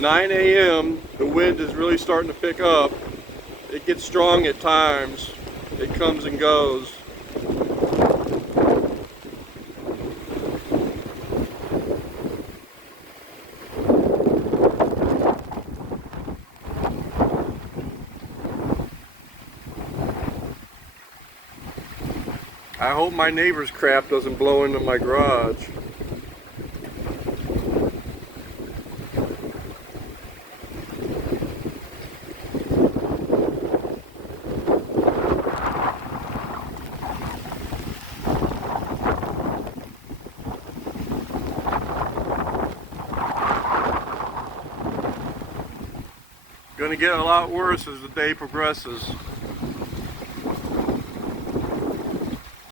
9 a.m. the wind is really starting to pick up. It gets strong at times. It comes and goes. I hope my neighbor's crap doesn't blow into my garage. Gonna get a lot worse as the day progresses.